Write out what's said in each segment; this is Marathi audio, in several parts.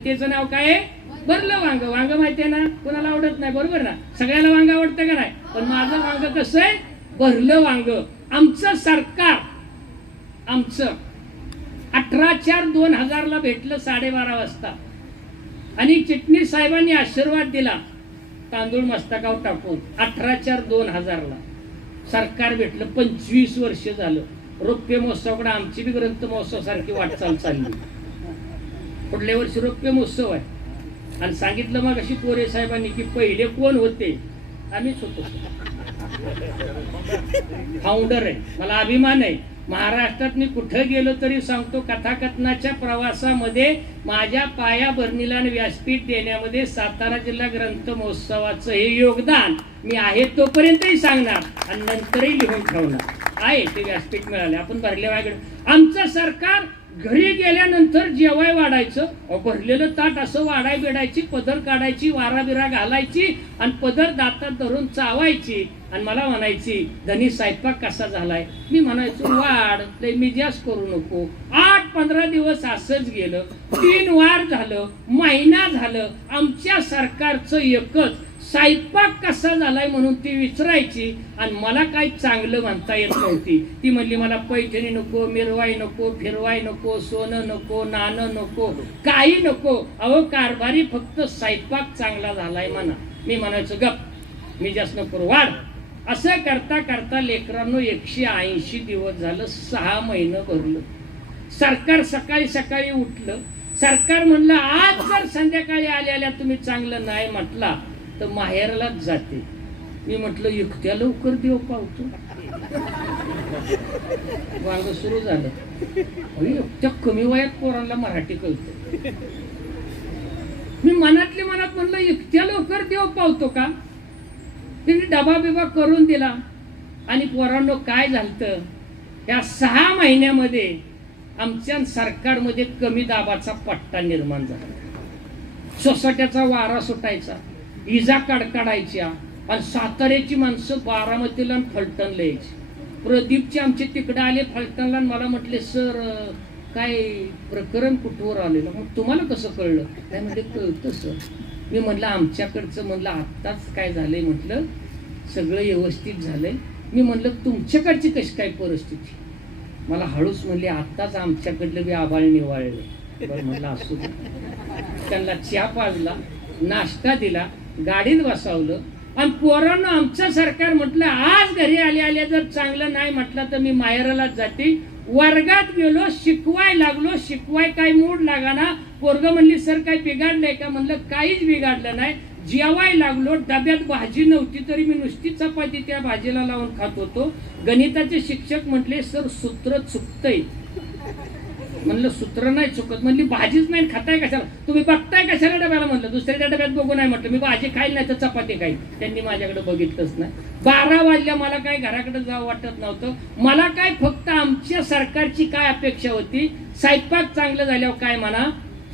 त्याचं नाव काय आहे? भरलं वांग. वांग माहितीये ना? कोणाला आवडत नाही बरोबर ना? सगळ्याला वांग आवडतं का नाही? पण माझं वांग कसं आहे? भरलं वांग. आमचं सरकार आमचं अठरा चार दोन हजारला भेटलं साडेबारा वाजता. आणि चिटणीस साहेबांनी आशीर्वाद दिला तांदूळ मस्तकावर टाकून अठरा चार दोन हजारला. सरकार भेटलं पंचवीस वर्ष झालं. रौप्य महोत्सवाकडे आमची बी ग्रंथ महोत्सवासारखी वाटचाल चालली. पुढल्या वर्षी रौप्य महोत्सव आहे? आणि सांगितलं मग अशी पोरे साहेबांनी की पहिले कोण होते? आम्हीच होतो. फाउंडर आहे. मला अभिमान आहे. महाराष्ट्रात मी कुठं गेलो तरी सांगतो कथाकथनाच्या प्रवासामध्ये माझ्या पाया भरणीला आणि व्यासपीठ देण्यामध्ये सातारा जिल्हा ग्रंथ महोत्सवाचं हे योगदान मी आहे तोपर्यंतही सांगणार आणि नंतरही लिहून ठेवणार. आहे ते व्यासपीठ मिळाले. आपण भरले वागड आमचं सरकार घरी गेल्यानंतर जेवाय वाढायचं अहो, भरलेलं ताट असं वाढाय बिडायची पदर काढायची वारा बिरा घालायची आणि पदर दातात धरून चावायची. आणि मला म्हणायची धनी स्वयंपाक कसा झालाय? मी म्हणायचो वाढ लय मी जास्त करू नको. आठ पंधरा दिवस असंच गेलं. तीन वार झालं महिना झालं आमच्या सरकारचं एकच स्वयंपाक कसा झालाय म्हणून ती विचारायची आणि मला काही चांगलं म्हणता येत नव्हती. ती म्हणली मला पैठणी नको मिरवाई नको फिरवाय नको सोनं नको नाणं नको काही नको. अहो कारभारी फक्त स्वयंपाक चांगला झालाय म्हणा. मी म्हणायचो गप मी जास्त पुरवाड असं करता करता लेकरांनो एकशे ऐंशी दिवस झालं सहा महिनं भरलं. सरकार सकाळी सकाळी उठलं. सरकार म्हणलं आज जर संध्याकाळी आल्या आल्या तुम्ही चांगलं नाही म्हटला तर माहेरलाच जाते. मी म्हटलं युक्त्या लवकर देव पावतो. वांग सुरू झालं. युक्त्या कमी वयात पोरांना मराठी कळतो. मी मनातल्या मनात म्हणलं युक्त्या लवकर देव पावतो का? तिने डबा बिबा करून दिला. आणि पोरांनो काय झालं या सहा महिन्यामध्ये आमच्या सरकारमध्ये कमी दाबाचा पट्टा निर्माण झाला. सोसाट्याचा वारा सुटायचा. इजा कडकडायच्या आणि साताऱ्याची माणसं बारामतीला आणि फलटणला यायची प्रदीपचे आमचे तिकडे आले फलटणला आणि मला म्हटले सर काय प्रकरण कुठवर आलेलं? मग तुम्हाला कसं कळलं? काय म्हणजे कळतं सर. मी म्हटलं आमच्याकडचं म्हणलं आत्ताच काय झालंय? म्हटलं सगळं व्यवस्थित झालंय. मी म्हणलं तुमच्याकडची कशी काय परिस्थिती? मला हळूच म्हणले आत्ताच आमच्याकडलं बी आबाळ निवाळले म्हटलं असू त्यांना चहा पाजला नाश्ता दिला गाडीत बसवलं. आणि पोरांना आमचं सरकार म्हटलं आज घरी आले आले जर चांगलं नाही म्हटलं तर मी माहेरालाच जाते. वर्गात गेलो शिकवाय लागलो शिकवाय काय मूड लागाना. पोरग म्हणली सर काय बिघाडलंय का? म्हणलं काहीच बिघाडलं नाही. जेवाय लागलो डब्यात भाजी नव्हती तरी मी नुसती चपाती त्या भाजीला लावून खात होतो. गणिताचे शिक्षक म्हटले सर सूत्र चुकतंय. म्हणलं सूत्र नाही चुकत. म्हणली भाजीच नाही खाताय कशाला? तुम्ही बघताय कशाला डब्याला म्हणलं? दुसऱ्याच्या डब्यात बघू नाही म्हटलं. मी भाजी खाईल नाही तर चपाती खाईल. त्यांनी माझ्याकडे बघितलंच नाही. बारा वाजल्या मला काय घराकडे जावं वाटत नव्हतं. मला काय फक्त आमच्या सरकारची काय अपेक्षा होती? स्वयंपाक चांगलं झाल्यावर काय म्हणा?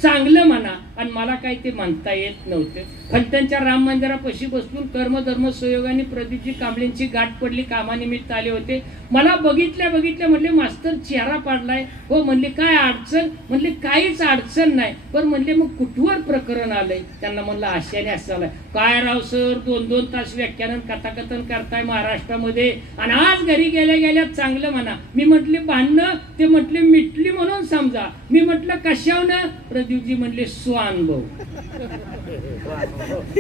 चांगलं म्हणा. आणि मला काही ते म्हणता येत नव्हते. फलटणच्या राम मंदिरापाशी बसून कर्मधर्म सुयोगाने प्रदीपजी कांबळेंची गाठ पडली कामानिमित्त आले होते. मला बघितल्या बघितल्या म्हणले मास्तर चेहरा पाडलाय. हो म्हणले काय अडचण? म्हणले काहीच अडचण नाही. पण म्हणले मग कुठवर प्रकरण आलंय? त्यांना म्हणलं आशयाने असं काय राव सर दोन दोन तास व्याख्यान कथाकथन करताय महाराष्ट्रामध्ये आणि आज घरी गेल्या गेल्या चांगलं म्हणा. मी म्हटले भांडणं? ते म्हटले मिटली म्हणून समजा. मी म्हटलं कशावनं? प्रदीपजी म्हणले अनुभव.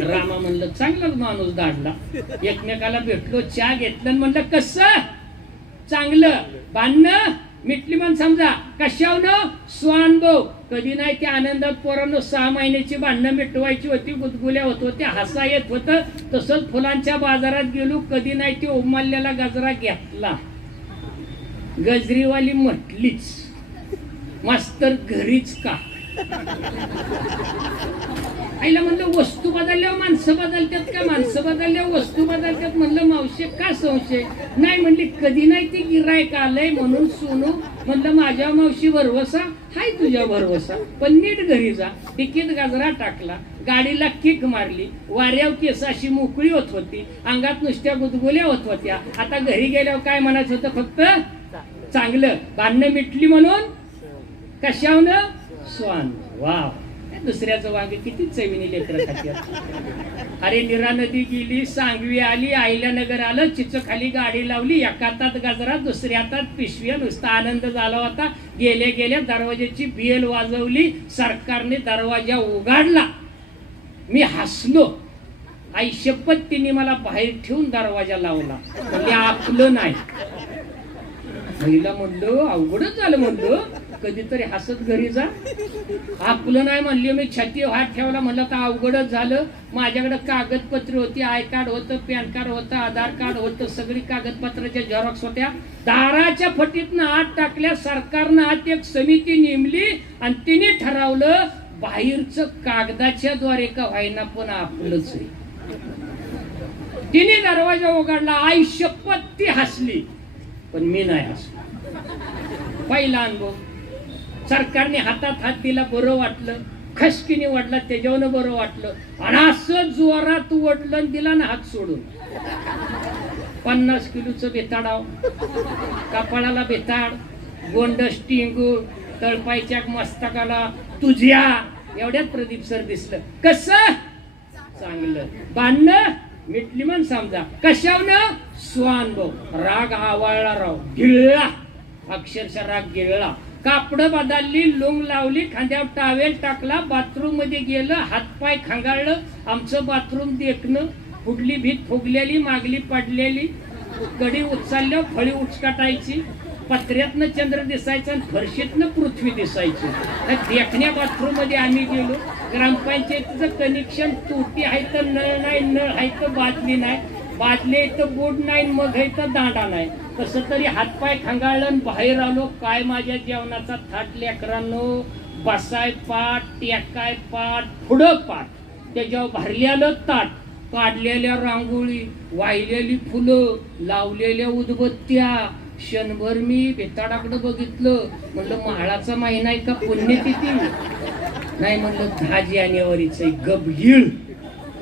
रामा म्हणलं चांगलाच माणूस दाडला. एकमेकाला भेटलो चहा घेतलं म्हणलं कस? चांगलं. भांडणं? मिटली म्हण समजा. कशावनं? स्वानुभव. कधी नाही त्या आनंदात पोरांनो सहा महिन्याची भांडणं मिटवायची होती गुदगुल्या होत होत्या हसा येत होतं. तसंच फुलांच्या बाजारात गेलो कधी नाही ते उमाल्याला गजरा घेतला. गजरीवाली म्हटलीच मास्तर घरीच का? आईला म्हणलं वस्तू बदलल्यावर माणसं बदलतात का? माणसं बदलल्यावर वस्तू बदलतात म्हणलं मावशी का संशय? नाही म्हणली कधी नाही ती गिरायक आलंय म्हणून सोनू म्हणलं माझ्या मावशी भरवसा हाय तुझ्या भरवसा पण नीट घरी जा. तिकीट गाजरा टाकला गाडीला किक मारली वाऱ्याव केस अशी मोकळी होत होती अंगात नुसत्या गुदगुल्या होत होत्या. आता घरी गेल्यावर काय म्हणायचं होतं फक्त? चांगलं. भांडणं मिटली म्हणून? कशावन? स्वान. वाव. दुसऱ्याचं वांगे किती चवीने लेकर खात्यात अरे निरा नदी गेली सांगवी आली आहिल्यानगर आलं चिच खाली गाडी लावली एका हातात गजरा दुसऱ्या हातात पिशव्या नुसता आनंद झाला होता. गेले गेल्या दरवाज्याची बियल वाजवली सरकारने दरवाजा उघडला. मी हसलो. आई शपथ तिने मला बाहेर ठेवून दरवाजा लावला. म्हणजे आपलं नाही. महिला म्हणलं अवघडच झालं म्हणलं. कधीतरी हसत घरी जा. आपलं नाही म्हणले मी छाती हात ठेवला म्हणलं तर अवघडच झालं. माझ्याकडे कागदपत्र होती आय कार्ड होतं पॅन कार्ड होतं आधार कार्ड होतं सगळी कागदपत्राच्या झेरॉक्स होत्या. दाराच्या फटीतनं आत टाकल्या सरकारनं आत एक समिती नेमली आणि तिने ठरवलं बाहेरचं कागदाच्या द्वारे का व्हायना पण आपलंच आहे. तिने दरवाजा उघडला आई शपथ ती हसली पण मी नाही हसलो. पहिला अनुभव. सरकारने हातात हात दिला बरं वाटलं. खसकीने वाटला त्याच्यावर बरं वाटलं. आणि असं जोरात वडलं दिला ना हात सोडून. पन्नास किलोचं बेताडाव. कपाळाला बेताड. गोंडस टिंगूळ तळपायच्या मस्तकाला तुझ्या. एवढ्यात प्रदीप सर दिसलं. कस? चांगलं. बांधणं मिटली म्हण समजा. कशावनं? स्वान राग आवाळला राव. गिळला. अक्षरशः राग गिळला. कापड बदलली लोंग लावली खांद्यावर टावेल टाकला बाथरूममध्ये गेलं हातपाय खांगाळलं आमचं बाथरूम देखणं फुडली भीत फुगलेली मागली पडलेली कडी उचलल्या फळी उचकाटायची पत्र्यातनं चंद्र दिसायचं आणि फरशीतनं पृथ्वी दिसायची. त्या देखण्या बाथरूममध्ये आम्ही गेलो. ग्रामपंचायतीचं कनेक्शन तुटी आहे तर नळ नाही नळ आहे तर बादली नाही. बादली तर बोर्ड नाही मग आहे तर दांडा नाही. कस तरी हातपाय खांगाळलं बाहेर आलो. काय माझ्या जेवणाचा थाट लेकरांनो? बसाय पाट टेकाय पाट पुढं पाट त्याच्यावर भरलेलं ताट काढलेल्या रांगोळी वाहिलेली फुलं लावलेल्या उदबत्त्या. क्षणभर मी बेताडाकडे बघितलं. म्हणलं महाळाचा महिना आहे का? पुण्यतिथी नाही म्हणलं दहा जानेवारीच गबगीळ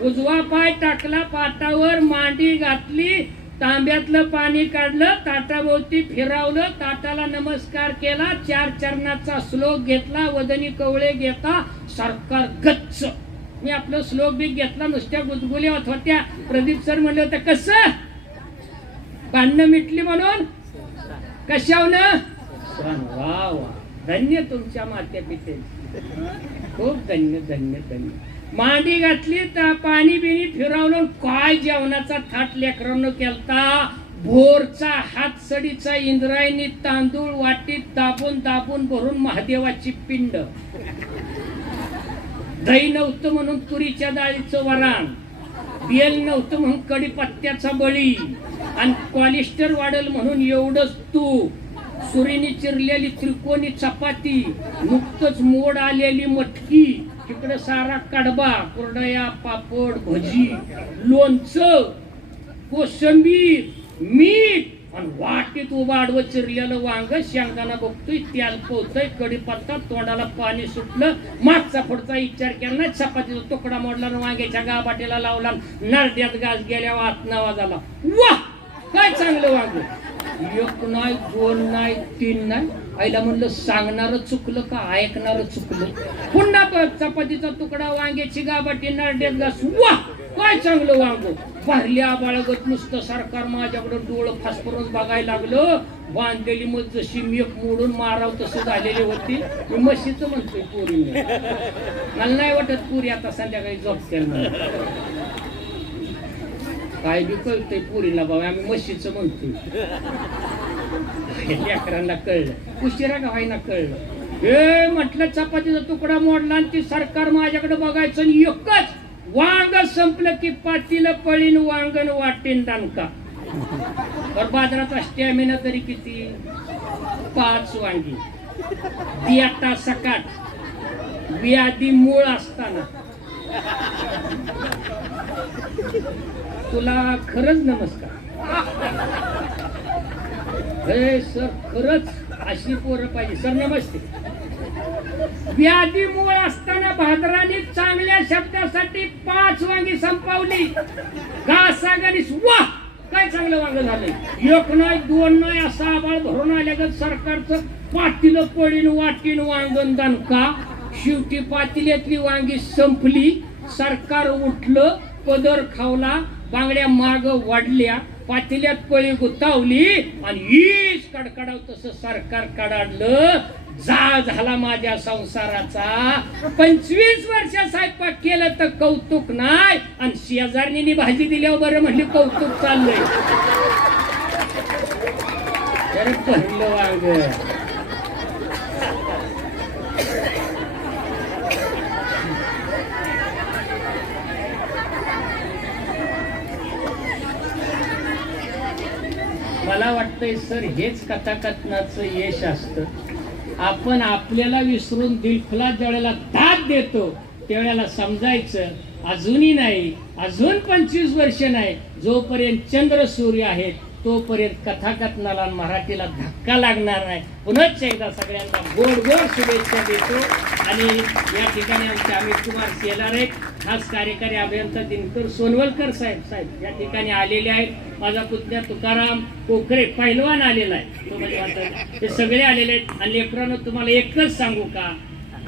उजवा पाय टाकला पाटावर मांडी घातली. तांब्यातलं पाणी काढलं ताटाभोवती फिरावलं ताटाला नमस्कार केला चार चरणाचा श्लोक घेतला वदनी कवळे घेता सरकार गच्च. मी आपलं श्लोक बी घेतला नुसत्या गुदगुल्या होत होत्या. प्रदीप सर म्हणले होते कसं? भांडणं मिटली म्हणून? कशावनं? वा वा. धन्य तुमच्या मात्या पिते खूप धन्य धन्य धन्य. मांडी घातली तर पाणी बिणी फिरवलं काय जेवणाचा थाट लेकरांनो केलता? भोरचा हात सडीचा इंद्रायणी तांदूळ वाटीत दाबून दाबून भरून महादेवाची पिंड. दही नव्हतं म्हणून तुरीच्या डाळीचं वराण. बियल नव्हतं म्हणून कडीपत्त्याचा बळी. आणि कॉलिस्टर वाढल म्हणून एवढंच तू सुरीने चिरलेली त्रिकोणी चपाती. नुकतंच मोड आलेली मटकी. तिकडे सारा कडबा कुरडया पापड भजी लोणचं कोशंबीर मीठ आणि वाटीत उभा आडवं चिरलेलं वांग शेंगदाणा बघतोय त्याल पोहतोय कडीपत्ता तोंडाला पाणी सुटलं मागचा पुढचा विचार केला ना चपातीचा तुकडा मोडला वांग्याच्या गाबाटीला लावला नरड्यात गाज गेल्या वात नावा झाला. वा काय चांगलं वांग? एक नाही दोन नाही तीन नाही. आईला म्हणलं सांगणार चुकलं का ऐकणार चुकलं? पुन्हा चपातीचा तुकडा वांग्याची गाबाटी नरड्यात घास. वा! काय चांगलं वांग? भरल्या बाळगत नुसतं सरकार माझ्याकडं डोळं फासफरस बघायला लागलं. बांधलेली मग जशी मेक मोडून माराव तसं झालेली होती. मी म्हशीचं म्हणतोय पुरी मला नाही वाटत पुरी आता संध्याकाळी झोपते काय बी कळतंय पुरीला बाबा आम्ही म्हशीचं म्हणतोय. लेकरांना कळलं. उशिरा का कळलं. हे म्हटलं चपातीचा तुकडा मोडला आणि ती सरकार माझ्याकडे बघायचं आणि एकच वांग संपलं की पातीला पळीन वांगण वाटेन दानका. तर बाजाराचा स्टॅमिना तरी किती? पाच वांगी. बियाटा सकाट व्याधी मूळ असताना. तुला खरंच नमस्कार. हे सर खरंच अशी पोरं पाहिजे सर नमस्ते. व्याधी मूळ असताना भादराने चांगल्या शब्दासाठी पाच वांगी संपवली. घासा गणेश वा काय चांगलं वांग झालंय? एक नाही दोन नाही असा आबाळ भरून आल्यागत सरकारचं पाटील पडीन वाटीन वांगण दणका शेवटी पातेल्यातली वांगी संपली. सरकार उठलं पदर खावला बांगड्या माग वाढल्या. पातेल्यात पळी गुतावली आणि ईश कडकडाव तसं सरकार कडाडलं जा झाला माझ्या संसाराचा. पंचवीस वर्ष स्वयंपाक केलं तर कौतुक नाही. आणि शेजारणीने भाजी दिल्यावर बरं म्हणजे कौतुक चाललंय. पहिलं वाग. मला वाटतंय सर हेच कथाकथनाचं यश असतं. आपण आपल्याला विसरून दिलखुलास ज्यावेळेला दाद देतो त्यावेळेला समजायचं अजूनही नाही अजून पंचवीस वर्ष नाही जोपर्यंत चंद्र सूर्य आहेत तोपर्यंत कथाकथनाला मराठीला धक्का लागणार नाही. पुनश्च एकदा सगळ्यांना गोड गोड शुभेच्छा देतो. आणि या ठिकाणी आमचे अमित कुमार शेलार आहेत खास कार्यकारी अभियंता दिनकर सोनवलकर साहेब साहेब या ठिकाणी आलेले आहेत. माझा पुतण्या तुकाराम कोकरे पैलवान आलेला आहे. तो म्हणजे हे सगळे आलेले आहेत. आणि लेकरांनो तुम्हाला एकच सांगू का?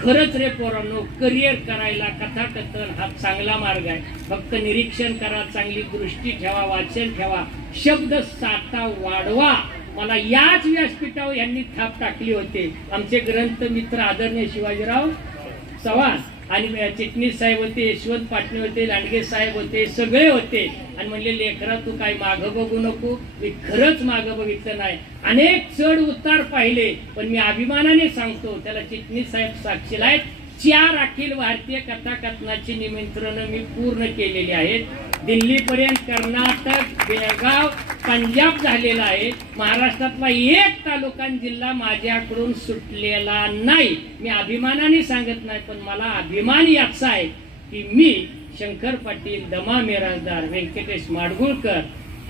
खरंच रे पोरांनो करिअर करायला कथाकथन हा चांगला मार्ग आहे. फक्त निरीक्षण करा चांगली दृष्टी ठेवा वाचन ठेवा शब्द साठा वाढवा. मला याच व्यासपीठावर यांनी थाप टाकली होते. आमचे ग्रंथ मित्र आदरणीय शिवाजीराव चव्हाण. आणि चिटणीस साहेब होते यशवंत पाटणे होते लांडगे साहेब होते सगळे होते. आणि म्हणले लेखरा तू काय मागं बघू नको. मी खरंच मागं बघितलं नाही. अनेक चढ उतार पाहिले पण मी अभिमानाने सांगतो त्याला चिटणीस साहेब साक्षीला आहेत. चार अखिल भारतीय कथाकथनाची निमंत्रण मी पूर्ण केलेली आहेत दिल्लीपर्यंत कर्नाटक बेळगाव पंजाब झालेला आहे. महाराष्ट्रातला एक तालुका जिल्हा माझ्याकडून सुटलेला नाही. मी अभिमानाने सांगत नाही पण मला अभिमान याचा आहे की मी शंकर पाटील दमा मिराजदार व्यंकटेश माडगुळकर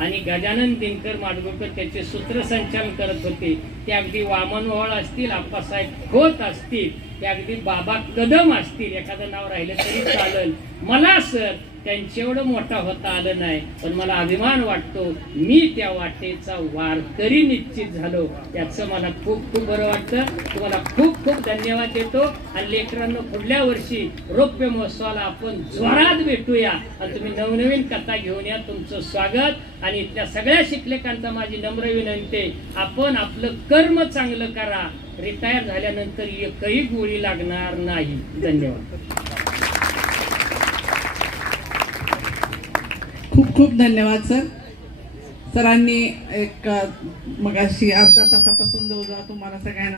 आणि गजानन दिनकर माडगुळकर त्याचे सूत्रसंचालन करत होते. ते अगदी वामन असतील आप्पासाहेब खोत असतील ते अगदी बाबा कदम असतील एखादं नाव राहिलं तरी चालेल. मला सर त्यांच्या एवढं मोठा होता आलं नाही पण मला अभिमान वाटतो मी त्या वाटेचा वारकरी निश्चित झालो. याचं मला खूप खूप बरं वाटतं. तुम्हाला खूप खूप धन्यवाद देतो. आणि लेकरांना पुढल्या वर्षी रौप्य महोत्सवाला आपण जोरात भेटूया. आणि तुम्ही नवनवीन कथा घेऊन या. तुमचं स्वागत. आणि इथल्या सगळ्या शिक्षकांचा माझी नम्र विनंती आपण आपलं कर्म चांगलं करा. रिटायर झाल्यानंतर एकही गोळी लागणार नाही. धन्यवाद. खूप खूप धन्यवाद सर. सरांनी एक मग मगाशी अर्धा तासापासून जवळजवळ तुम्हाला सगळ्यांना